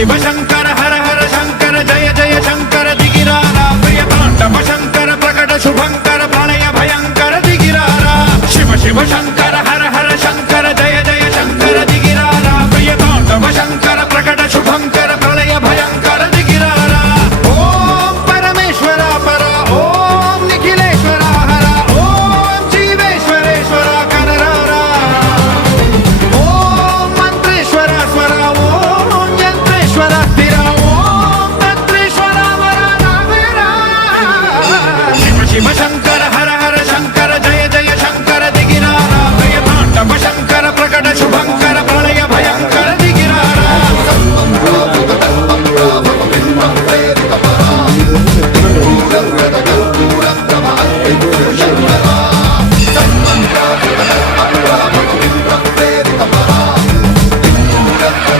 शिव शंकर हर हर शंकर जय जय शंकर दिगिरारा प्रिय तांडव शंकर प्रकट शुभंकर प्रलय भयंकर दिगिरारा शिव शिव शंकर